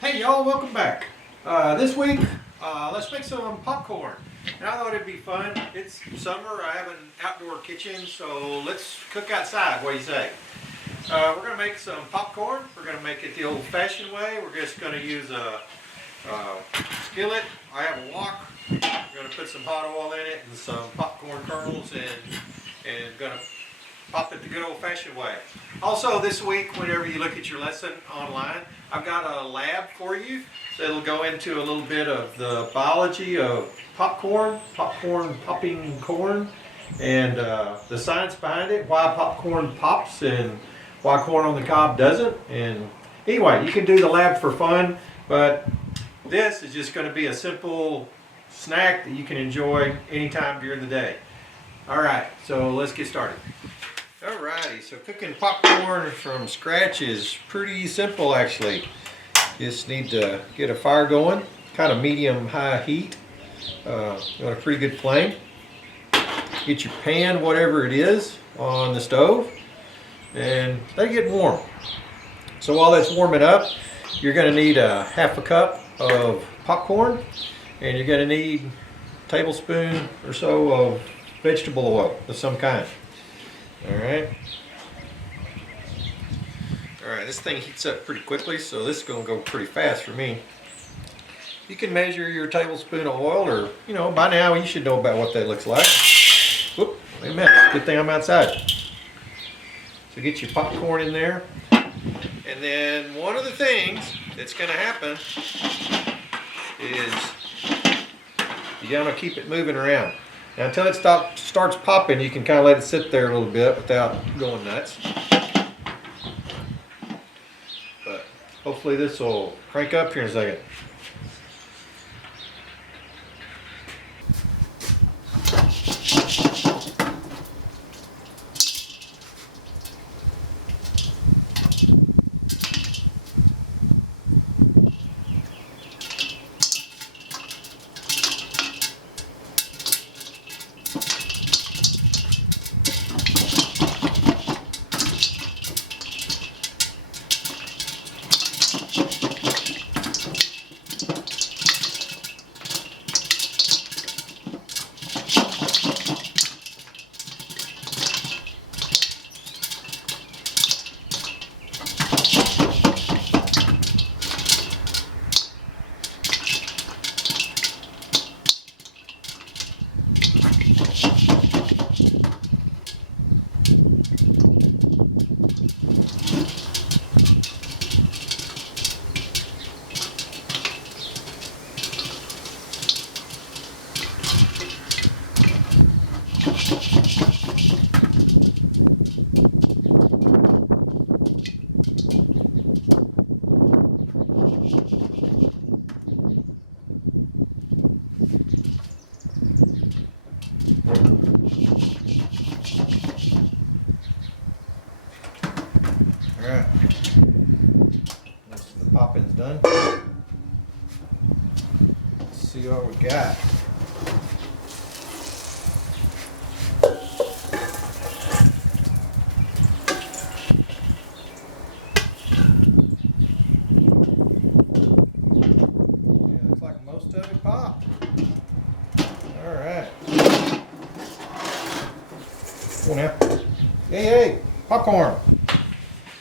Hey y'all, welcome back. This week, let's make some popcorn. And I thought it'd be fun. It's summer, I have an outdoor kitchen, so let's cook outside. What do you say? We're gonna make some popcorn. We're gonna make it the old-fashioned way. We're just gonna use a skillet. I have a wok. I'm gonna put some hot oil in it and some popcorn kernels and gonna pop it the good old-fashioned way. Also this week, whenever you look at your lesson online, I've got a lab for you that'll go into a little bit of the biology of popcorn popping corn, and the science behind it, why popcorn pops and why corn on the cob doesn't. And anyway, you can do the lab for fun, but this is just going to be a simple snack that you can enjoy anytime during the day. Alright, so let's get started. Alrighty, so cooking popcorn from scratch is pretty simple actually. Just need to get a fire going, kind of medium-high heat, on a pretty good flame. Get your pan, whatever it is, on the stove, and they get warm. So while that's warming up, you're going to need a half a cup of popcorn, and you're going to need a tablespoon or so of vegetable oil of some kind. Alright, this thing heats up pretty quickly, so this is going to go pretty fast for me. You can measure your tablespoon of oil, or, by now you should know about what that looks like. Whoop, wait a minute, good thing I'm outside. So get your popcorn in there, and then one of the things that's going to happen is you're going to keep it moving around. Now until it starts popping, you can kind of let it sit there a little bit without going nuts. But hopefully this will crank up here in a second. Alright, most of the popping's done. Let's see what we got. Yeah, looks like most of it popped. Alright. Come on now. Hey, popcorn!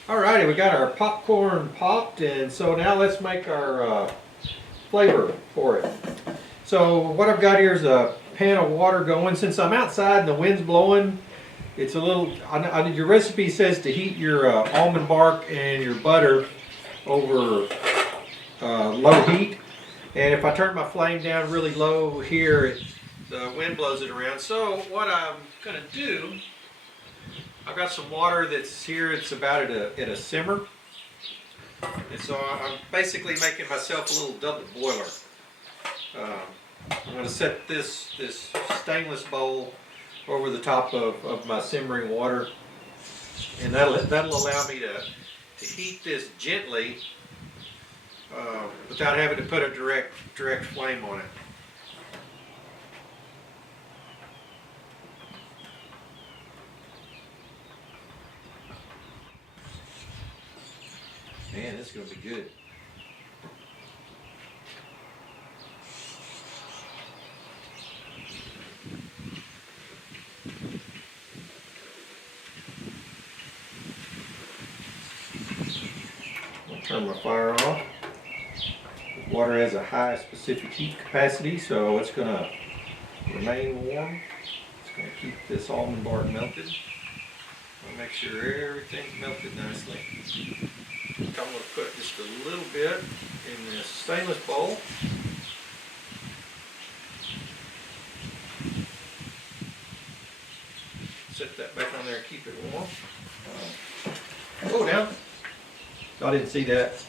Alrighty, we got our popcorn popped, and so now let's make our flavor for it. So what I've got here is a pan of water going. Since I'm outside and the wind's blowing, it's a little, your recipe says to heat your almond bark and your butter over low heat. And if I turn my flame down really low here, the wind blows it around. So what I'm going to do, I've got some water that's here, it's about at a simmer. And so I'm basically making myself a little double boiler. I'm going to set this stainless bowl over the top of my simmering water. And that'll allow me to heat this gently without having to put a direct flame on it. Man, this is going to be good. turn my fire off. Water has a high specific heat capacity, so it's going to remain warm. It's going to keep this almond bark melted. I'll make sure everything's melted nicely. I'm going to put just a little bit in this stainless bowl. Set that back on there, keep it warm. Oh, down. I didn't see that.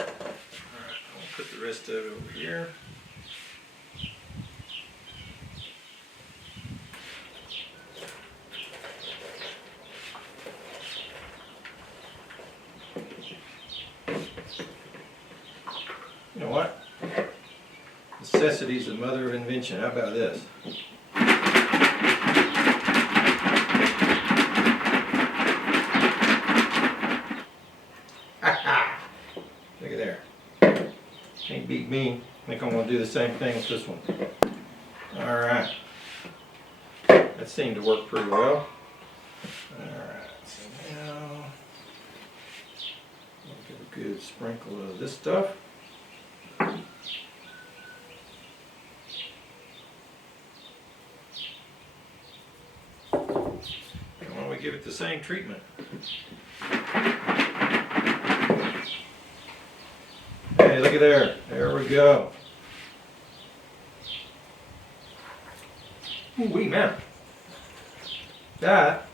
Alright, I'll put the rest of it over here. You know what? Necessity is the mother of invention. How about this? Look at there. Can't beat me. I think I'm going to do the same thing with this one. Alright. That seemed to work pretty well. Alright, so now I'll give a good sprinkle of this stuff. And why don't we give it the same treatment? Hey, look at there. There we go. Ooh wee, man. That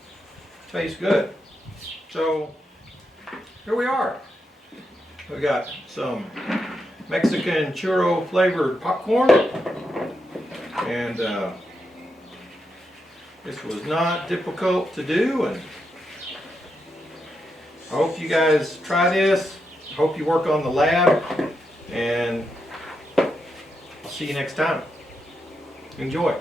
tastes good. So, here we are. We got some Mexican churro flavored popcorn. And this was not difficult to do. And I hope you guys try this. I hope you work on the lab. And I'll see you next time. Enjoy.